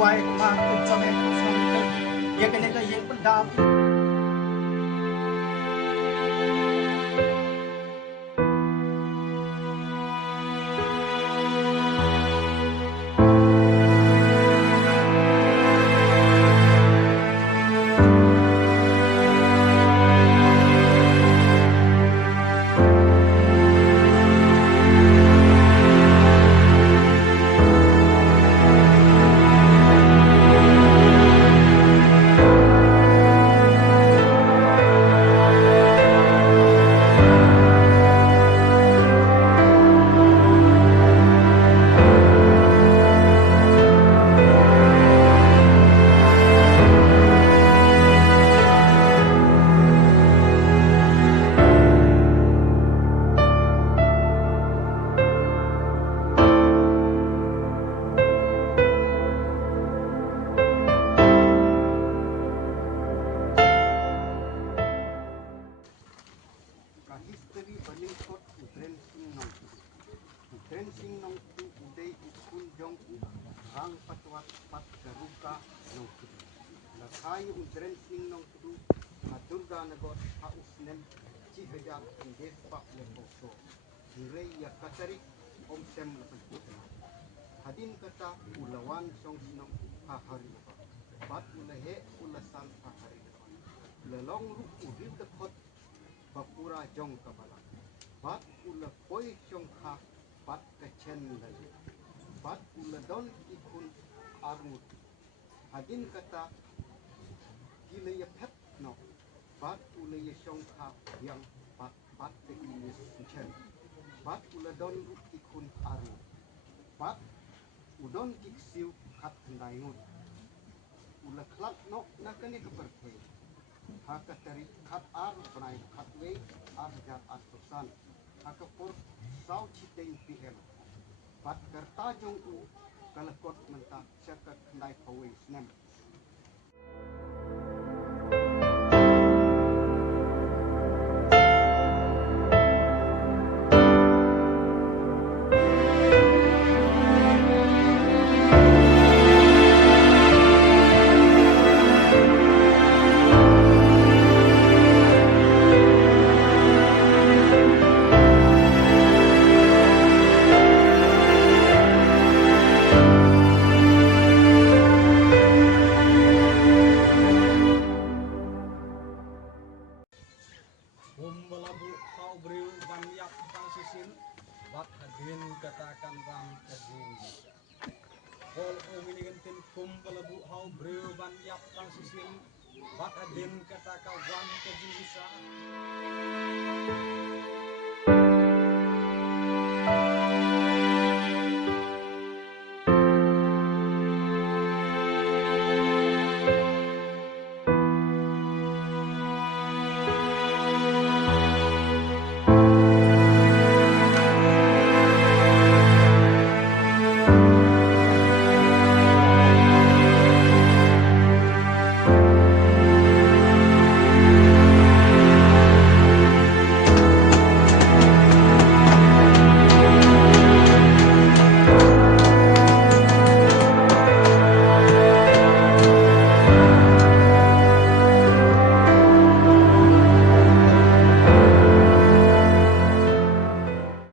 suai kuma sama ye kene ka ye pendam history baling kot utren sing nong tu udai ukun jong rang patwat pat garuka nong tu la kai utren sing nong tu Durga nagot ha usnem ci hajat des pak le poso direi ya katari om sem le pentuna hadin kata ulawan song sinong ha hari pat ulahe ulasan ha hari lelong ru udil dekot Bapura jong kabala, bat ula koi jong kha, bat kechen lagi, bat ula don ikun armut, hadin kata gila ya pet no, bat ula ya jong kha yang bat kekinis kechen, bat ula don ikun armut, bat udon kiksiu kat kendaingut, ula klak no nakani kepertei. Haka teri kat ar benai kat wei ar jar ar pesan haka por sau citeng PM bat kerta jong u kalakot mentah cakat kendai pawai snem Balabu kau beriu banyak pangsisin bak hadin katakan ram kajing kol omini gentin balabu kau beriu banyak pangsisin bak hadin katakan ram kajing bisa